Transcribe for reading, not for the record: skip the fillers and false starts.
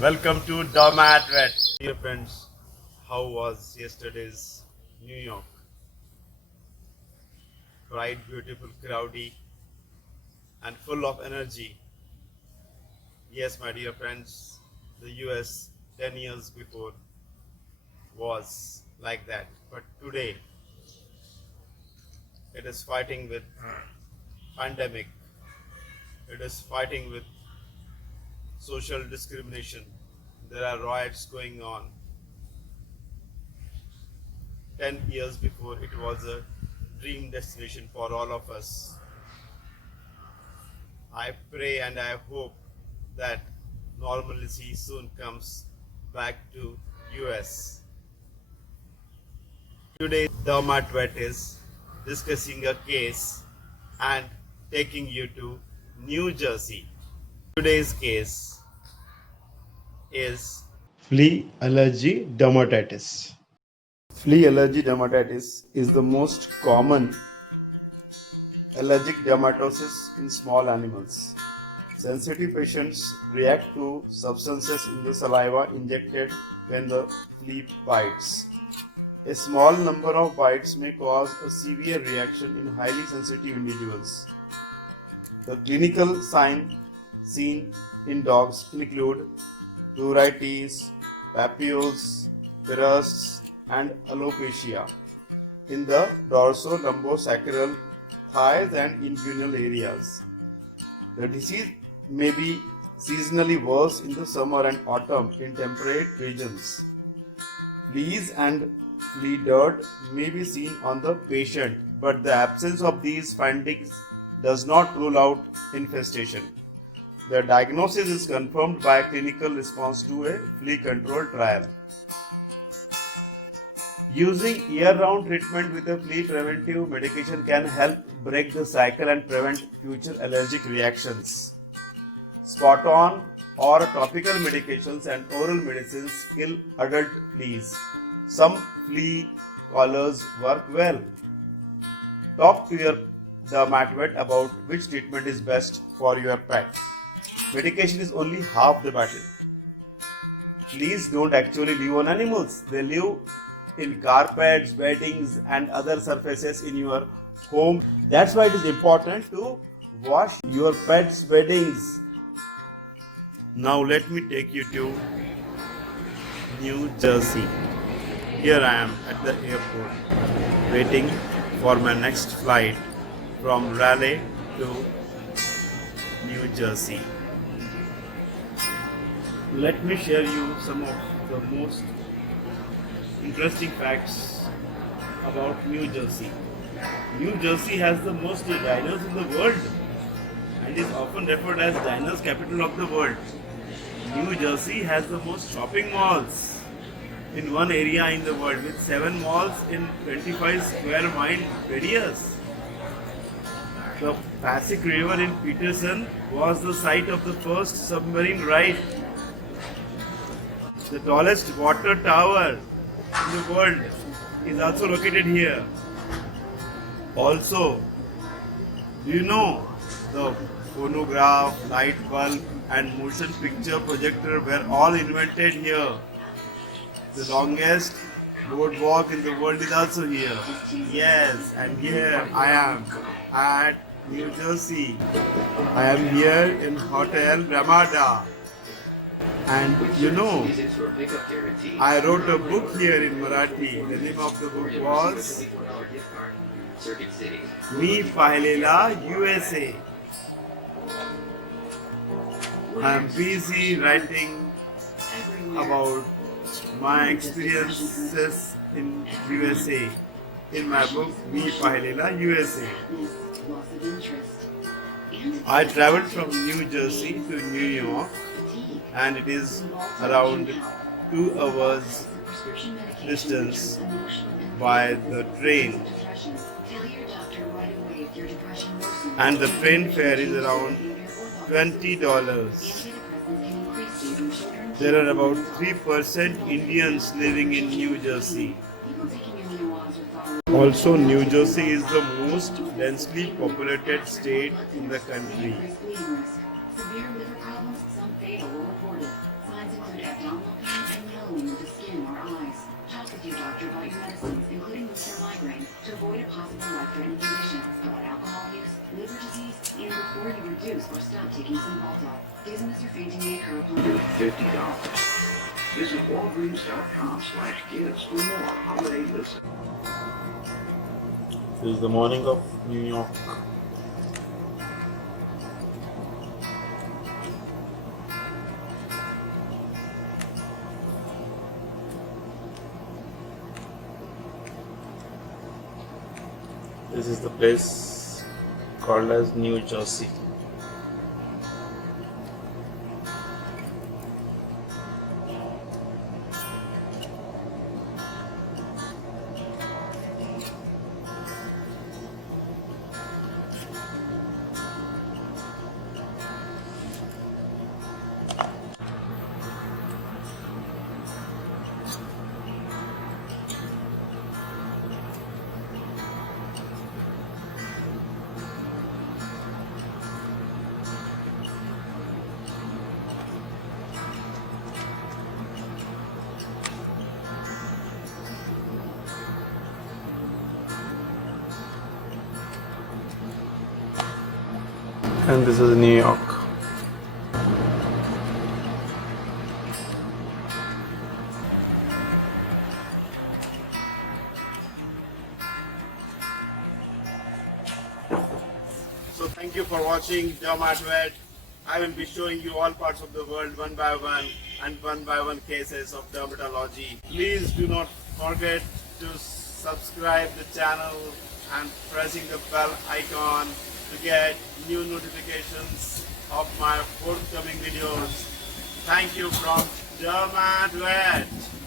Welcome to Domat Vet. Dear friends, how was yesterday's New York? Bright, beautiful, crowdy, and full of energy. Yes, my dear friends, the US 10 years before was like that. But today, it is fighting with pandemic. It is fighting with social discrimination. There are riots going on. 10 years before, it was a dream destination for all of us. I pray and I hope that normalcy soon comes back to US. Today Dermat Vet is discussing a case and taking you to New Jersey. Today's case is flea allergy dermatitis. Flea allergy dermatitis is the most common allergic dermatosis in small animals. Sensitive patients react to substances in the saliva injected when the flea bites. A small number of bites may cause a severe reaction in highly sensitive individuals. The clinical signs seen in dogs include pruritus, papules, perusts, and alopecia in the dorso-lumbosacral, thighs, and inguinal areas. The disease may be seasonally worse in the summer and autumn in temperate regions. Fleas and flea dirt may be seen on the patient, but the absence of these findings does not rule out infestation. The diagnosis is confirmed by clinical response to a flea control trial. Using year-round treatment with a flea preventive medication can help break the cycle and prevent future allergic reactions. Spot-on or topical medications and oral medicines kill adult fleas. Some flea collars work well. Talk to your dermat vet about which treatment is best for your pet. Medication is only half the battle. Fleas don't actually live on animals. They live in carpets, beddings, and other surfaces in your home. That's why it is important to wash your pet's beddings. Now let me take you to New Jersey. Here I am at the airport waiting for my next flight from Raleigh to New Jersey. Let me share you some of the most interesting facts about New Jersey. New Jersey has the most diners in the world and is often referred as diners capital of the world. New Jersey has the most shopping malls in one area in the world with 7 malls in 25 square mile radius. The Pasig River in Peterson was the site of the first submarine ride. The tallest water tower in the world is also located here. Also, do you know the phonograph, light bulb, and motion picture projector were all invented here? The longest boardwalk in the world is also here. Yes, and here I am at New Jersey. I am here in Hotel Ramada. And you know, I wrote a book here in Marathi. The name of the book was Me Pahilela USA. I am busy writing about my experiences in USA in my book Me Pahilela USA. I traveled from New Jersey to New York and it is around 2 hours distance by the train, and the train fare is around $20. There are about 3% Indians living in New Jersey. Also, New Jersey is the most densely populated state in the country. Signs include abdominal pain and yellowing of the skin or eyes. Talk with your doctor about your medicines, including Lucin Migraine, to avoid a possible life-threatening condition, about alcohol use, liver disease, and before you reduce or stop taking Cymbalta. Dizziness or fainting may occur upon $50. Visit walgreens.com/kids for more holiday listen. This is the morning of New York. This is the place called as New Jersey. And this is New York. So thank you for watching Dermatvet. I will be showing you all parts of the world one by one cases of dermatology. Please do not forget to subscribe the channel and pressing the bell icon to get new notifications of my forthcoming videos. Thank you from Dermatvet.